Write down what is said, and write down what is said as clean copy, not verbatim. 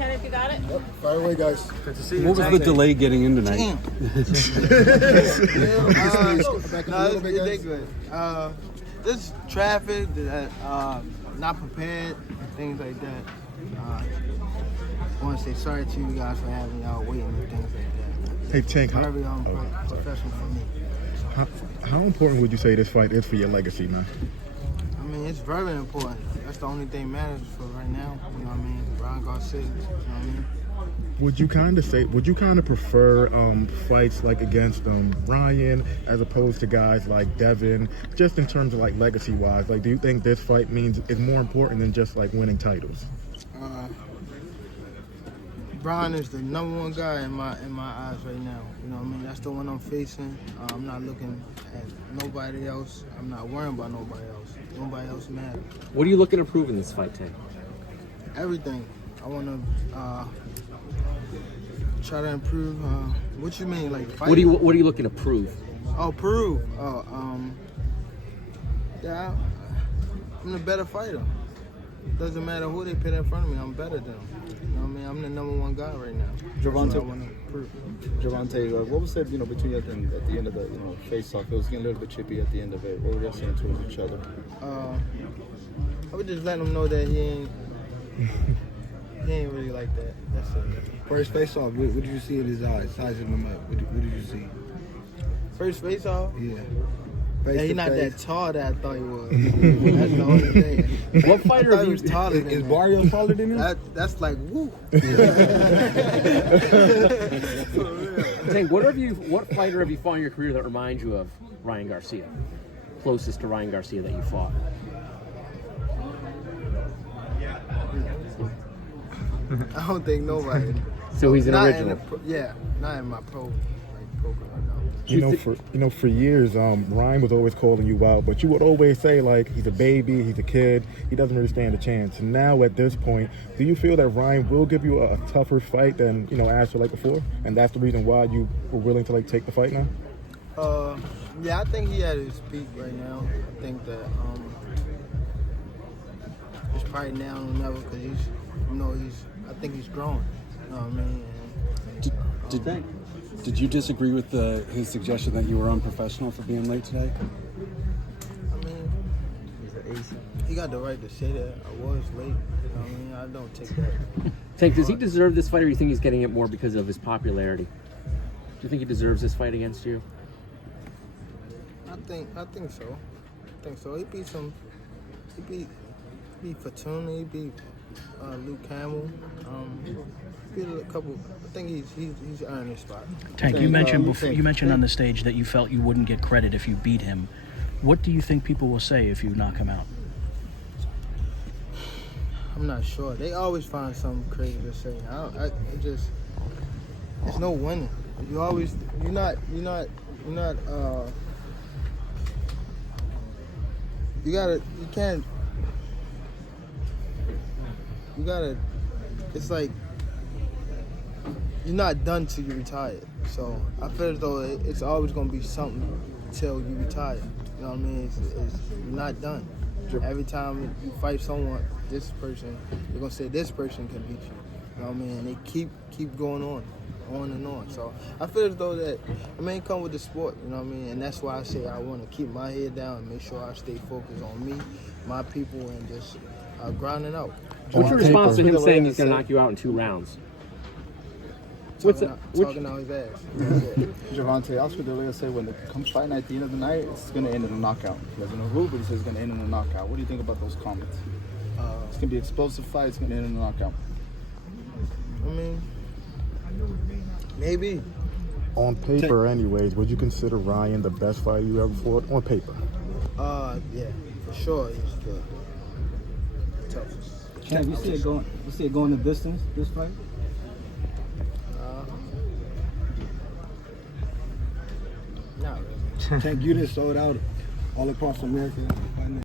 Ken, if you got it. Yep, fire away, guys. Good to see you. What was the delay getting in tonight? They good. This traffic, not prepared, things like that. I want to say sorry to you guys for having y'all waiting and things like that. Hey, Tank, Very professional for me. how important would you say this fight is for your legacy, man? I mean, it's very important. That's the only thing matters for right now. You know what I mean? Ryan Garcia. You know what I mean? Would you kind of prefer fights like against Ryan as opposed to guys like Devin, just in terms of like legacy wise? Like, do you think this fight is more important than just like winning titles? Brian is the #1 guy in my eyes right now. You know what I mean? That's the one I'm facing. I'm not looking at nobody else. I'm not worrying about nobody else. Nobody else matters. What are you looking to prove in this fight, Tank? Everything. I want to try to improve. What you mean, like fighting? What are you looking to prove? Oh, prove. Yeah, I'm the better fighter. Doesn't matter who they put in front of me. I'm better than them. You know what I mean? I'm the #1 guy right now. Gervonta, Gervonta, what was said, between you at the end of the, face-off? It was getting a little bit chippy at the end of it. What were you saying towards each other? I would just let him know that he ain't really like that. That's it. First face-off, what did you see in his eyes, sizing him up? What did you see? First face-off? Yeah. Yeah, he's not that tall that I thought he was. That's the only thing. What fighter have you? Was taller than Is that. Barrio taller than him? That's like woo. Tank, what fighter have you fought in your career that reminds you of Ryan Garcia? Closest to Ryan Garcia that you fought? I don't think nobody. So he's an not original. Not in my program right now. For years, Ryan was always calling you out, but you would always say like he's a baby, he's a kid, he doesn't really stand a chance. Now at this point, do you feel that Ryan will give you a tougher fight than as for like before, and that's the reason why you were willing to like take the fight now? Yeah, I think he at his peak right now. I think that it's probably now or never because I think he's growing. You know what I mean? Did you disagree with his suggestion that you were unprofessional for being late today? I mean, he got the right to say that. I was late. You know what I mean? I don't take that. Tank, does he deserve this fight, or do you think he's getting it more because of his popularity? Do you think he deserves this fight against you? I think so. I think so. He beat Fortuna. He beat Luke Campbell. Beat a couple. I think he's earned his spot. Tank, you mentioned on the stage that you felt you wouldn't get credit if you beat him. What do you think people will say if you knock him out? I'm not sure. They always find something crazy to say. It's no winning. You're not. It's like you're not done till you retire. So I feel as though it's always gonna be something till you retire. You know what I mean? You're not done. Every time you fight someone, this person, you're gonna say this person can beat you. You know what I mean? And they keep going on and on. So I feel as though that it come with the sport. You know what I mean? And that's why I say I want to keep my head down and make sure I stay focused on me, my people, and just grinding out. What's your response to him saying he's going to knock you out in 2 rounds? Talking out his ass. Gervonta, Oscar De Leon said when it comes fighting at the end of the night, it's going to end in a knockout. He doesn't know who, but he says it's going to end in a knockout. What do you think about those comments? It's going to be an explosive fight. It's going to end in a knockout. I mean, maybe. On paper, anyways, would you consider Ryan the best fighter you ever fought? On paper. Yeah, for sure. He's the toughest. Can you see it going the distance, this fight? Not really. Tank, you just sold out all across America.